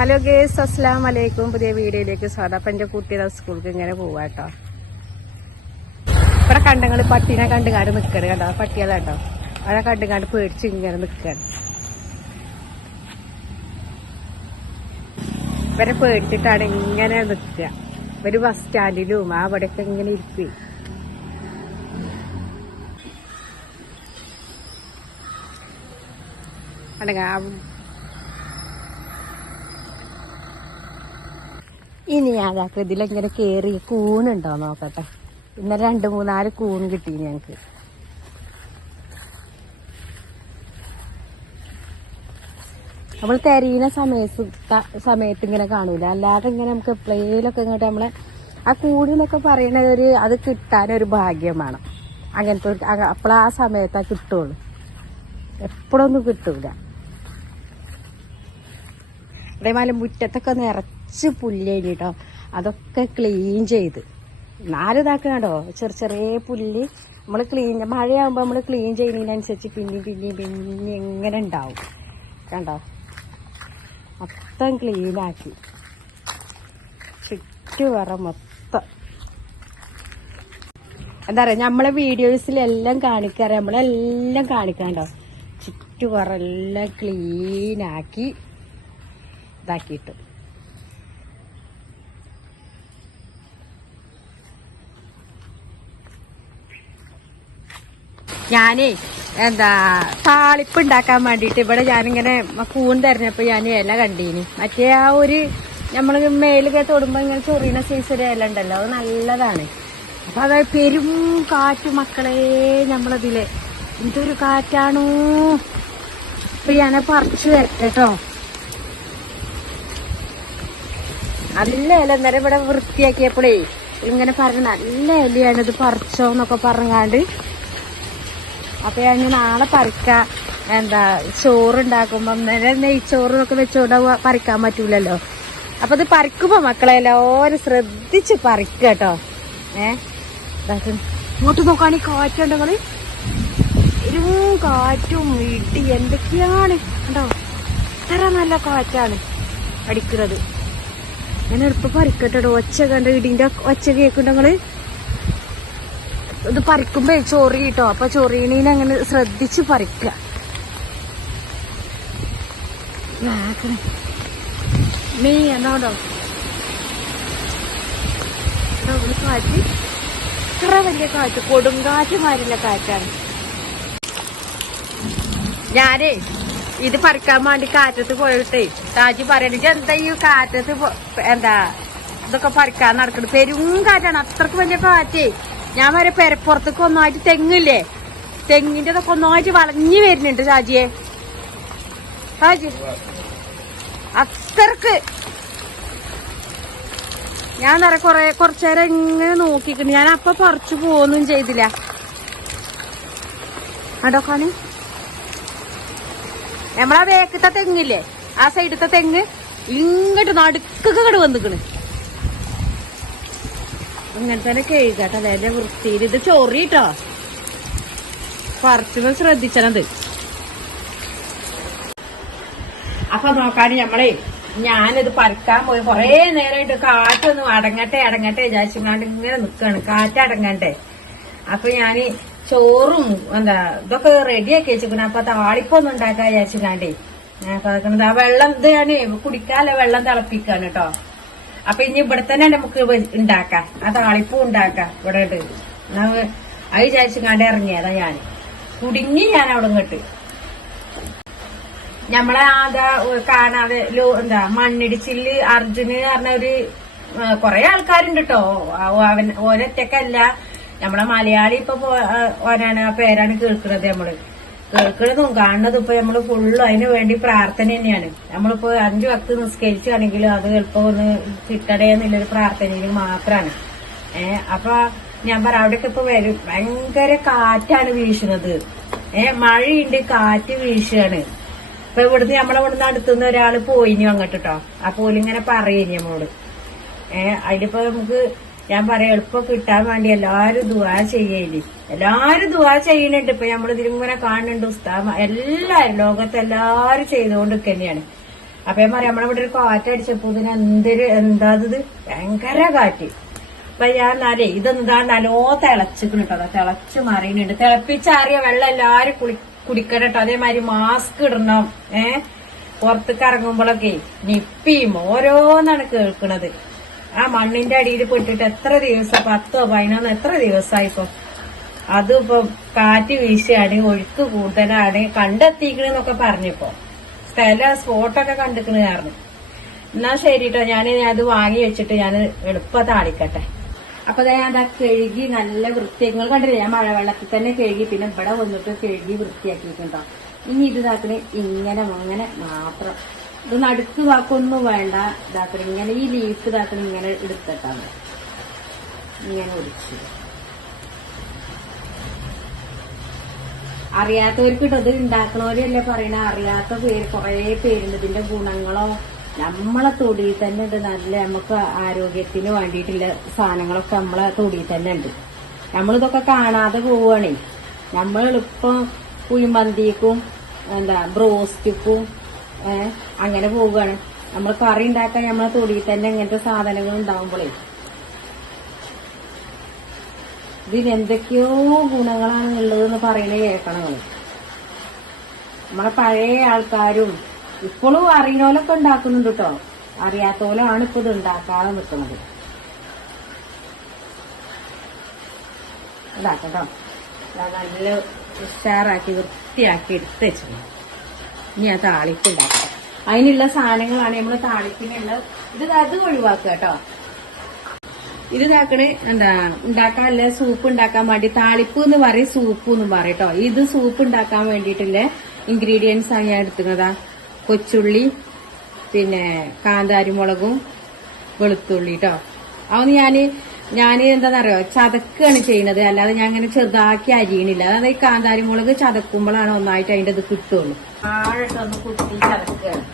Hello guys, അസ്സലാമു അലൈക്കും. പുതിയ വീഡിയോയിലേക്ക് സ്വാഗതം. അപ്പം എൻ്റെ കുട്ടിയുടെ സ്കൂൾക്ക് ഇങ്ങനെ പോവാട്ടോ. ഇവിടെ കണ്ടങ്ങൾ പട്ടീനെ കണ്ടുകാട് നിൽക്കണ് കേട്ടോ. പട്ടികളാട്ടോ അവിടെ കണ്ടുകാട് പേടിച്ച് ഇങ്ങനെ നിൽക്കാണ്. ഇവരെ പേടിച്ചിട്ടാണ് ഇങ്ങനെ നിൽക്കുക. ഒരു ബസ് സ്റ്റാൻഡിലും അവിടെയൊക്കെ ഇങ്ങനെ ഇരിക്കും. ഇനി ഞാനാക്ക ഇതിലെങ്ങനെ കേറി കൂണുണ്ടോ നോക്കട്ടെ. ഇന്നലെ 2-3 കൂൺ കിട്ടി ഞങ്ങക്ക്. നമ്മൾ തെരയുന്ന സമയത്ത് ഇങ്ങനെ കാണൂല. അല്ലാതെ ഇങ്ങനെ നമുക്ക് എപ്പോഴേലൊക്കെ ഇങ്ങോട്ട് നമ്മളെ ആ കൂടിന്നൊക്കെ പറയണത് അത് കിട്ടാനൊരു ഭാഗ്യം വേണം. അങ്ങനത്തെ അപ്പോൾ ആ സമയത്താ കിട്ടുള്ളൂ, എപ്പോഴൊന്നും കിട്ടൂല. അതേപോലെ മുറ്റത്തൊക്കെ നിറച്ച് പുല്ലേനി കേട്ടോ. അതൊക്കെ ക്ലീൻ ചെയ്ത് 4 ഇതാക്കണോ. ചെറിയ പുല്ല് നമ്മൾ മഴയാകുമ്പോൾ നമ്മൾ ക്ലീൻ ചെയ്യുന്നതിനനുസരിച്ച് പിന്നെ എങ്ങനെ ഉണ്ടാവും കണ്ടോ. മൊത്തം ക്ലീനാക്കി ചുറ്റുവറ മൊത്തം. എന്താ പറയുക, നമ്മളെ വീഡിയോസിലെല്ലാം കാണിക്കാറ്, നമ്മളെല്ലാം കാണിക്കാണ്ടോ. ചുറ്റുവറ എല്ലാം ക്ലീനാക്കി ഇതാക്കിയിട്ടു. ഞാനേ താളിപ്പ് ഉണ്ടാക്കാൻ വേണ്ടിയിട്ട് ഇവിടെ ഞാനിങ്ങനെ കൂൺ തരഞ്ഞപ്പോ ഞാൻ ഇല കണ്ടീനി. മറ്റേ ആ ഒരു നമ്മള് മേലൊക്കെ തൊടുമ്പോ ഇങ്ങനെ ചൊറിയുന്ന സൈസ് ഒരു ഇല ഉണ്ടല്ലോ, അത് നല്ലതാണ്. അപ്പൊ അതായത് പെരും കാറ്റ് മക്കളെ. നമ്മളതില് എന്തൊരു കാറ്റാണോ. ഇപ്പൊ ഞാൻ പറിച്ചു വരട്ടെ കേട്ടോ. നല്ല ഇല അന്നേരം ഇവിടെ വൃത്തിയാക്കിയപ്പോഴേ ഇങ്ങനെ പറഞ്ഞ നല്ല ഇലയാണ് ഇത്, പറിച്ചോന്നൊക്കെ പറഞ്ഞാണ്ട്. അപ്പൊ ഞാൻ നാളെ പറിക്കാം. ചോറുണ്ടാക്കുമ്പോ അന്നേരം നെയ്ച്ചോറൊക്കെ വെച്ചോണ്ട് പറിക്കാൻ പറ്റൂലല്ലോ. അപ്പൊ ഇത് പറിക്കുമ്പോ മക്കളെ എല്ലാവരും ശ്രദ്ധിച്ച് പറിക്കുക കേട്ടോ. ഇങ്ങോട്ട് നോക്കാണ് ഈ കാറ്റുണ്ടെങ്കിൽ കാറ്റും ഇടി എന്തൊക്കെയാണ് കണ്ടോ. ഇത്ര നല്ല കാറ്റാണ് അടിക്കുന്നത്. ഞാൻ എളുപ്പം പറിക്കട്ടോ. ഒച്ച കണ്ട ഇടിന്റെ ഒച്ച കേൾക്കുണ്ടെങ്കില് ഇത് പറിക്കുമ്പോ ചൊറി കിട്ടോ. അപ്പൊ ചൊറീണീനെ അങ്ങനെ ശ്രദ്ധിച്ച് പറിക്കുക. നീ എന്താണ്ടോ കാറ്റ്, ഇത്ര വലിയ കാറ്റ്, കൊടുങ്കാറ്റ് മാറില്ല കാറ്റാണ്. ഞാനേ ഇത് പറിക്കാൻ വേണ്ടി കാറ്റത്ത് പോയിട്ടേ താജി പറയണ എന്താ ഈ കാറ്റത്ത് ഇതൊക്കെ പറിക്കാൻ നടക്കണം. പെരും കാറ്റാണ്, അത്രക്ക് വലിയ കാറ്റേ. ഞാൻ വരെ പെരപ്പുറത്തേക്ക് ഒന്നായിട്ട് തെങ്ങില്ലേ, തെങ്ങിന്റെ ഇതൊക്കെ ഒന്നായിട്ട് വളഞ്ഞു വരുന്നുണ്ട് ഷാജിയെ. ഷാജി അത്രക്ക് ഞാൻ കുറച്ചേരം ഇങ്ങനെ നോക്കിക്കണ്ട്. ഞാൻ അപ്പൊ പറിച്ചു പോവൊന്നും ചെയ്തില്ല. അടോക്കാണ് നമ്മളാ വേക്കത്തെ തെങ്ങില്ലേ, ആ സൈഡത്തെ തെങ്ങ് ഇങ്ങോട്ട് നടുക്കൊക്കെ വന്നിക്കണ്. ഇങ്ങനെ തന്നെ കഴുകട്ടോ വേറെ വൃത്തിയിൽ. ഇത് ചൊറിട്ടോ, പറിച്ചത് ശ്രദ്ധിച്ചത്. അപ്പൊ നോക്കാന് ഞാനിത് പറിക്കാൻ പോയി കൊറേ നേരമായിട്ട് കാറ്റൊന്നും അടങ്ങട്ടെ വിചാരിച്ചാണ്ട് ഇങ്ങനെ നിക്കാണ്. കാറ്റടങ്ങട്ടെ. അപ്പൊ ഞാന് ചോറും ഇതൊക്കെ റെഡിയാക്കി വെച്ചിരിക്കണ. അപ്പൊ താളിപ്പൊന്നും ഉണ്ടാക്കാൻ വിചാരിച്ചാണ്ടേ ഞാൻ ആ വെള്ളം ഇത് ഞാന് കുടിക്കാതെ വെള്ളം തിളപ്പിക്കാണ് കേട്ടോ. അപ്പൊ ഇനി ഇവിടെ തന്നെ നമുക്ക് ഉണ്ടാക്കാം, ആ താളിപ്പും ഉണ്ടാക്കാം ഇവിടെ ഉണ്ട്. അത് വിചാരിച്ചാണ്ട് ഇറങ്ങിയതാ ഞാൻ. കുടുങ്ങി ഞാൻ അവിടെ ഇങ്ങോട്ട്. നമ്മളെ കാണാതെ മണ്ണിടിച്ചില് അർജുന് പറഞ്ഞ കൊറേ ആൾക്കാരുണ്ട് കേട്ടോ. ഓരൊറ്റക്കല്ല, നമ്മളെ മലയാളി ഇപ്പൊ ഓനാണ്, ആ പേരാണ് കേൾക്കുന്നത്. നമ്മള് കേൾക്കുന്നതും കാണുന്നതും ഇപ്പൊ നമ്മള് ഫുള്ളും അതിന് വേണ്ടി പ്രാർത്ഥന തന്നെയാണ്. നമ്മളിപ്പോ 5 വക്ത് നിസ്കരിച്ചാണെങ്കിലും അത് എളുപ്പം ഒന്ന് കിട്ടണേ എന്നുള്ളൊരു പ്രാർത്ഥനയിൽ മാത്രാണ്. അപ്പൊ ഞാൻ പറയാം, അവിടെയൊക്കെ ഇപ്പൊ വരും. ഭയങ്കര കാറ്റാണ് വീശുന്നത്. മഴയുണ്ട്, കാറ്റ് വീശുകയാണ്. ഇപ്പൊ ഇവിടുന്ന് നമ്മളിവിടുന്ന് അടുത്തുനിന്ന് ഒരാള് പോയിനി അങ്ങോട്ട് കേട്ടോ. ആ പോലിങ്ങനെ പറയുന്നു നമ്മളോട്. അതിലിപ്പോ നമുക്ക് ഞാൻ പറയാം, എളുപ്പം കിട്ടാൻ വേണ്ടി എല്ലാരും ദുആ ചെയ്യല്. എല്ലാരും ദുആ ചെയ്യുന്നുണ്ട്. ഇപ്പൊ നമ്മളിതിലിങ്ങനെ കാണുന്നുണ്ട്. ഉസ്താദ് എല്ലാരും ലോകത്ത് എല്ലാരും ചെയ്തുകൊണ്ട് തന്നെയാണ്. അപ്പൊ ഞാൻ പറയാം നമ്മളിവിടെ ഒരു കാറ്റടിച്ചപ്പോ ഇതിന് എന്താ ഭയങ്കര കാറ്റ്. അപ്പൊ ഞാൻ എന്നാലേ ഇതെന്താ നല്ലോ തിളച്ചിക്കണം കേട്ടോ, തിളച്ച് മറിയുന്നുണ്ട്. തിളപ്പിച്ചാറിയ വെള്ളം എല്ലാരും കുടിക്കണം കേട്ടോ. അതേമാതിരി മാസ്ക് ഇടണം. പുറത്തേക്ക് ഇറങ്ങുമ്പോഴൊക്കെ നിപ്പിയും ഓരോന്നാണ് കേൾക്കണത്. ആ മണ്ണിന്റെ അടിയിൽ പെട്ടിട്ട് എത്ര ദിവസം, 10 11 എത്ര ദിവസമായിപ്പോ. അതിപ്പോ കാറ്റ് വീശിയാണ്, ഒഴുക്ക് കൂടുതലാണ്, കണ്ടെത്തിക്കണെന്നൊക്കെ പറഞ്ഞിപ്പോ സ്പോട്ടൊക്കെ കണ്ടിക്കണ് കാരണം. എന്നാ ശരി കേട്ടോ, അത് വാങ്ങി വെച്ചിട്ട് ഞാൻ എളുപ്പം താളിക്കട്ടെ. അപ്പൊ ഞാൻ അതാ കഴുകി നല്ല വൃത്തിയാക്കി. നിങ്ങൾ കണ്ടില്ലേ, ഞാൻ മഴവെള്ളത്തിൽ തന്നെ കഴുകി, പിന്നെ ഇവിടെ വന്നിട്ട് കഴുകി വൃത്തിയാക്കിയിട്ടുണ്ടോ. ഇനി ഇത് ഇതാക്കണേ ഇങ്ങനെ അങ്ങനെ മാത്രം. ഇത് നടുക്ക് ഇതാക്കൊന്നും വേണ്ട. ഇതാക്കണേ ഇങ്ങനെ ഈ ലീഫ് ഇതാക്കണേ ഇങ്ങനെ എടുത്തിട്ടാണ് ഇങ്ങനെ ഒടിച്ചു. അറിയാത്തവർക്ക് ഇട്ടത് ഉണ്ടാക്കണവരല്ലേ പറയണ. അറിയാത്ത കുറെ പേരുണ്ട്. ഇതിന്റെ ഗുണങ്ങളോ നമ്മളെ തൊടിയിൽ തന്നെ ഉണ്ട്. നല്ല നമുക്ക് ആരോഗ്യത്തിന് വേണ്ടിയിട്ടുള്ള സാധനങ്ങളൊക്കെ നമ്മളെ തൊടിയിൽ തന്നെ ഉണ്ട്. നമ്മളിതൊക്കെ കാണാതെ പോവുകയാണേ. നമ്മൾ എളുപ്പം കുഴിമന്തിക്കും ബ്രോസ്റ്റിക്കും അങ്ങനെ പോവുകയാണ്. നമ്മൾ കറി ഉണ്ടാക്കാൻ നമ്മളെ തൊടിയിൽ തന്നെ ഇങ്ങനത്തെ സാധനങ്ങൾ ഉണ്ടാവുമ്പോഴേ ഇതിനെന്തൊക്കെയോ ഗുണങ്ങളാണ് ഉള്ളതെന്ന് പറയുന്നത് കേൾക്കണം. നമ്മളെ പഴയ ആൾക്കാരും ഇപ്പോഴും അറിയുന്നോലൊക്കെ ഉണ്ടാക്കുന്നുണ്ട് കേട്ടോ. അറിയാത്തോലാണ് ഇപ്പൊ ഇത് ഉണ്ടാക്കാതെ നിൽക്കുന്നത്. ഇതാക്കട്ടോ, നല്ല ഉഷാറാക്കി വൃത്തിയാക്കി എടുത്ത് വെച്ചിട്ടുണ്ട്. ഇനി ആ താളിപ്പ് ഉണ്ടാക്കട്ടെ. അതിനുള്ള സാധനങ്ങളാണ് നമ്മൾ താളിപ്പിനുള്ള. അത് ഒഴിവാക്കുക കേട്ടോ. ഇത് ഇതാക്കണേ ഉണ്ടാക്കാനല്ല, സൂപ്പ് ഉണ്ടാക്കാൻ വേണ്ടി. താളിപ്പ് എന്ന് പറയും, സൂപ്പ് എന്ന് പറയും കേട്ടോ. ഇത് സൂപ്പ് ഉണ്ടാക്കാൻ വേണ്ടിയിട്ടുള്ള ഇൻഗ്രീഡിയൻസ് ആണ് ഞാൻ എടുക്കുന്നതാ. കൊച്ചുള്ളി, പിന്നെ കാന്താരിമുളകും വെളുത്തുള്ളി കേട്ടോ. അതൊന്ന് ഞാൻ എന്താണെന്നറിയോ, ചതക്കാണ് ചെയ്യുന്നത്. അല്ലാതെ ഞാൻ അങ്ങനെ ചെറുതാക്കി അരിയണില്ല. അതായത് ഈ കാന്താരിമുളക് ചതക്കുമ്പോഴാണ് ഒന്നായിട്ട് അതിന്റെ ഇത് കിട്ടുള്ളൂ. ആഴട്ടൊന്ന് കുത്തി ചതക്കുകയാണ്.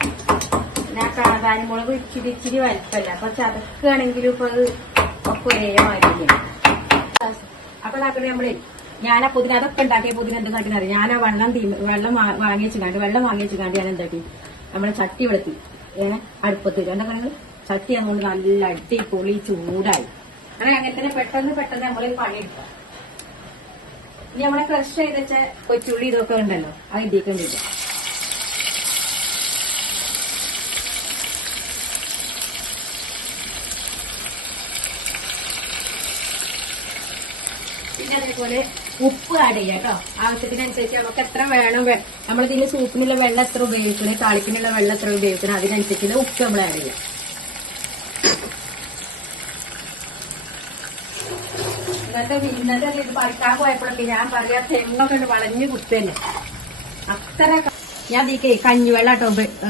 ഞാൻ കാന്താരിമുളക് ഇച്ചിരി വലിപ്പല്ല. അപ്പൊ ചതക്കുകയാണെങ്കിലും ഇപ്പൊ അത് ഒക്കെ ഒരേ മാതിരി. അപ്പൊ ഇതാക്കണേ നമ്മളെ ഞാനാ പുതിന അതൊക്കെ ഉണ്ടാക്കിയ പുതിന എന്താ കാട്ടിനറിയാം. ഞാൻ ആ വെള്ളം വാങ്ങി വെച്ചിക്കാണ്ട് ഞാൻ എന്താക്കി നമ്മളെ ചട്ടി വെളുത്തി അടുപ്പത്ത് എന്താ പറയുന്നത്, ചട്ടി അങ്ങോട്ട് നല്ല അടിപൊളി ചൂടായി. അങ്ങനെ തന്നെ പെട്ടെന്ന് നമ്മള് പണിയെടുക്കാം. ഇനി നമ്മളെ ക്രഷ് ചെയ്ത് വെച്ച കൊച്ചുള്ളി ഇതൊക്കെ ഉണ്ടല്ലോ, അത് ഇടിക്കണ്ടില്ല. പിന്നെ അതേപോലെ ഉപ്പ് ആഡ് ചെയ്യാം കേട്ടോ. ആവശ്യത്തിനനുസരിച്ച് നമുക്ക് എത്ര വേണം, നമ്മളിതിന് സൂപ്പിനുള്ള വെള്ളം എത്ര ഉപയോഗിക്കണേ, താളിപ്പിനുള്ള വെള്ളം എത്ര ഉപയോഗിക്കണം, അതിനനുസരിച്ചുള്ള ഉപ്പ് നമ്മൾ ആഡ് ചെയ്യാം. ഇന്നത്തെ ഇത് പറിക്കാൻ പോയപ്പോഴൊക്കെ ഞാൻ പറയാ തെങ്ങൊക്കെ ഉണ്ട് വളഞ്ഞു കുത്തന്നെ. അത്ര ഞാൻ ദീക്ക് കഞ്ഞിവെള്ളം കേട്ടോ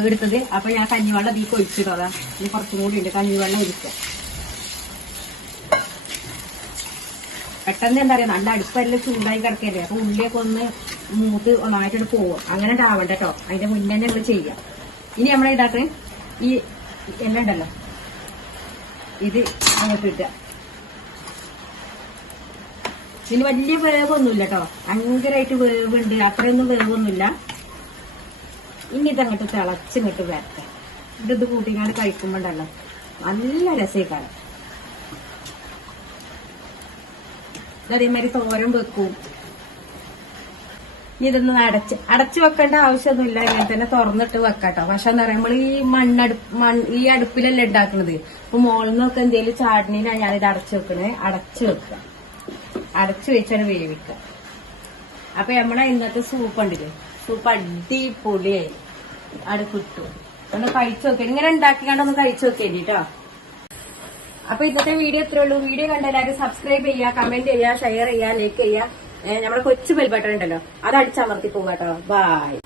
എടുത്തത്. അപ്പൊ ഞാൻ കഞ്ഞിവെള്ളം ദീക്ക് ഒഴിച്ചിട്ടോ. അതാ ഇനി കുറച്ചും കൂടി ഉണ്ട് കഞ്ഞിവെള്ളം ഒഴിക്കുക. പെട്ടെന്ന് എന്താ പറയാ, നല്ല അടുപ്പെല്ലാം ചൂടായി കിടക്കല്ലേ. അപ്പൊ ഉള്ളിയൊക്കെ ഒന്ന് മൂത്ത് ഒന്നായിട്ട് പോവും. അങ്ങനെ ആവണ്ട കേട്ടോ. അതിന്റെ മുന്നേ തന്നെ നിങ്ങൾ ചെയ്യാം. ഇനി നമ്മളെ ഇതാക്ക് ഈ എല്ലാം ഉണ്ടല്ലോ, ഇത് അങ്ങോട്ട് ഇട്ടുക. ഇതിന് വലിയ വേവൊന്നുമില്ല കേട്ടോ, ഭയങ്കരമായിട്ട് വേവുണ്ട്. അത്രയൊന്നും വേവൊന്നുമില്ല. ഇനി ഇതങ്ങോട്ട് തിളച്ചിങ്ങോട്ട് വരട്ടെ. ഇത് കൂട്ടിക്കാണ്ട് കഴിക്കുമ്പോണ്ടല്ലോ നല്ല രസേക്കാരം. അതേമാതിരി തോരൻ വെക്കും. ഇതൊന്നും അടച്ചു വെക്കേണ്ട ആവശ്യമൊന്നുമില്ല. ഇങ്ങനെ തന്നെ തുറന്നിട്ട് വെക്കാട്ടോ. പക്ഷെ എന്താ പറയാ, നമ്മൾ ഈ അടുപ്പിലല്ലേ ഉണ്ടാക്കുന്നത്. ഇപ്പൊ മോളിൽ നിന്നൊക്കെ എന്തെങ്കിലും ചാടിനാ ഞാനിത് അടച്ചു വെക്കണേ. അടച്ചു വെക്കുക, അടച്ചു വെച്ചാണ് വേവിക്കുക. അപ്പൊ നമ്മളെ ഇന്നത്തെ സൂപ്പ് ഉണ്ടല്ലേ, സൂപ്പ് അടിപൊളിയായി അത് കിട്ടും. ഒന്ന് കഴിച്ചു നോക്കി, ഇങ്ങനെ ഉണ്ടാക്കിക്കാണ്ടൊന്ന് കഴിച്ചു നോക്കേണ്ടി കേട്ടോ. അപ്പൊ ഇന്നത്തെ വീഡിയോ ഇത്രേ ഉള്ളൂ. വീഡിയോ കണ്ട എല്ലാവരും സബ്സ്ക്രൈബ് ചെയ്യുക, കമന്റ് ചെയ്യുക, ഷെയർ ചെയ്യുക, ലൈക്ക് ചെയ്യുക. നമ്മുടെ കൊച്ചു ബെൽ ബട്ടൺ ഉണ്ടല്ലോ, അത് അടിച്ചമർത്തി പോവുക കേട്ടോ. ബായ്.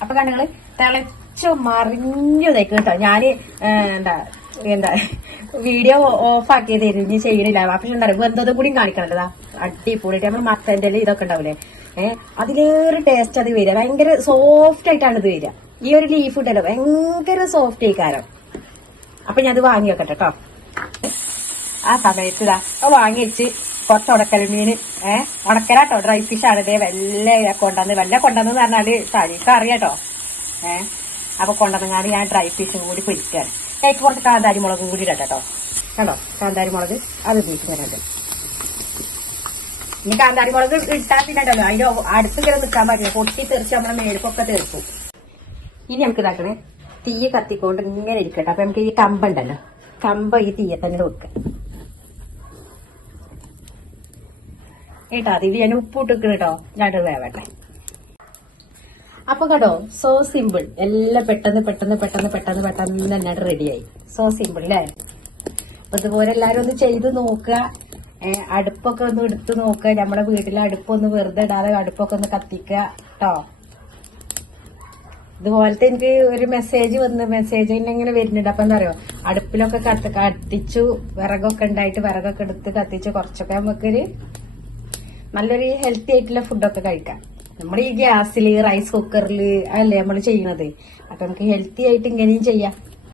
അപ്പൊ കണ്ടങ്ങള് തിളച്ചു മറിഞ്ഞതേക്ക് കേട്ടോ. ഞാന് എന്താ വീഡിയോ ഓഫ് ആക്കിയതായിരുന്നു, ഇനി ചെയ്യണില്ല. പക്ഷെ ഉണ്ടാവും വെന്തതും കൂടി കാണിക്കണല്ലോ. അടിപൊളിയിട്ട് നമ്മൾ മത്തന്റെ ഇതൊക്കെ ഉണ്ടാവില്ലേ, അതിലേറെ ടേസ്റ്റ് അത് വരിക. ഭയങ്കര സോഫ്റ്റ് ആയിട്ടാണ് ഇത് വരിക. ഈ ഒരു ലീഫ് ഉണ്ടല്ലോ ഭയങ്കര സോഫ്റ്റ് ആയിക്കാരം. അപ്പൊ ഞാൻ അത് വാങ്ങി വെക്കട്ടെ കേട്ടോ. ആ സമയത്ത് ഇതാ വാങ്ങി വെച്ച് കുറച്ച് ഉടക്കൽമീന് ഉടക്കലാട്ടോ, ഡ്രൈ ഫിഷ് ആണ്. ഇതേ വെല്ല കൊണ്ടുവന്ന് പറഞ്ഞാല് തനിക്ക് അറിയാട്ടോ. അപ്പൊ കൊണ്ടുവന്നാണ് ഞാൻ ഡ്രൈ ഫിഷും കൂടി പൊരിക്കുകയാണ്. അതിലേക്ക് കുറച്ച് കാന്താരി മുളകും കൂടി ഇടട്ടെ കേട്ടോ. കണ്ടോ കാന്താരി മുളക് അത് ഉപയോഗിക്കുന്നുണ്ട്. ഇനി കാന്താരി മുളക് ഇട്ടാൽ പിന്നെ ഉണ്ടല്ലോ അതിന്റെ അടുത്ത് ഇങ്ങനെ നിൽക്കാൻ പറ്റില്ല, പൊട്ടി തെറിച്ച് നമ്മളെ മേൽക്കൊക്കെ തെറിക്കും. ഇനി നമുക്ക് ഇതാക്കണേ തീ കത്തിക്കൊണ്ട് ഇങ്ങനെ ഇരിക്കട്ടെ. അപ്പൊ നമുക്ക് ഈ കമ്പുണ്ടല്ലോ, കമ്പ് ഈ തീയെ തന്നെ വെക്കാം കേട്ടോ. അത് ഇത് ഞാൻ ഉപ്പിട്ട് കേട്ടോ, ഞാൻ വേവട്ടെ. അപ്പൊ കേട്ടോ സോ സിമ്പിൾ, എല്ലാം പെട്ടെന്ന് പെട്ടെന്ന് പെട്ടെന്ന് പെട്ടെന്ന് പെട്ടെന്ന് തന്നെ റെഡിയായി. സോ സിമ്പിൾ അല്ലേ? അപ്പൊ ഇതുപോലെ എല്ലാരും ഒന്ന് ചെയ്ത് നോക്കുക. അടുപ്പൊക്കെ ഒന്ന് എടുത്ത് നോക്കുക. നമ്മുടെ വീട്ടിലെ അടുപ്പൊന്ന് വെറുതെ ഇടാതെ അടുപ്പൊക്കെ ഒന്ന് കത്തിക്കുക കേട്ടോ. ഇതുപോലത്തെ എനിക്ക് ഒരു മെസ്സേജ് ഇങ്ങനെ വരുന്നുണ്ട്. അപ്പൊ എന്താ പറയുക, അടുപ്പിലൊക്കെ കത്തിച്ചു വിറകൊക്കെ ഉണ്ടായിട്ട് വിറകൊക്കെ എടുത്ത് കത്തിച്ച് കുറച്ചൊക്കെ നമുക്കൊരു നല്ലൊരു ഹെൽത്തി ആയിട്ടുള്ള ഫുഡൊക്കെ കഴിക്കാം. നമ്മുടെ ഈ ഗ്യാസില് റൈസ് കുക്കറിൽ അല്ലേ നമ്മൾ ചെയ്യുന്നത്. അപ്പൊ നമുക്ക് ഹെൽത്തി ആയിട്ട് ഇങ്ങനെയും ചെയ്യാം.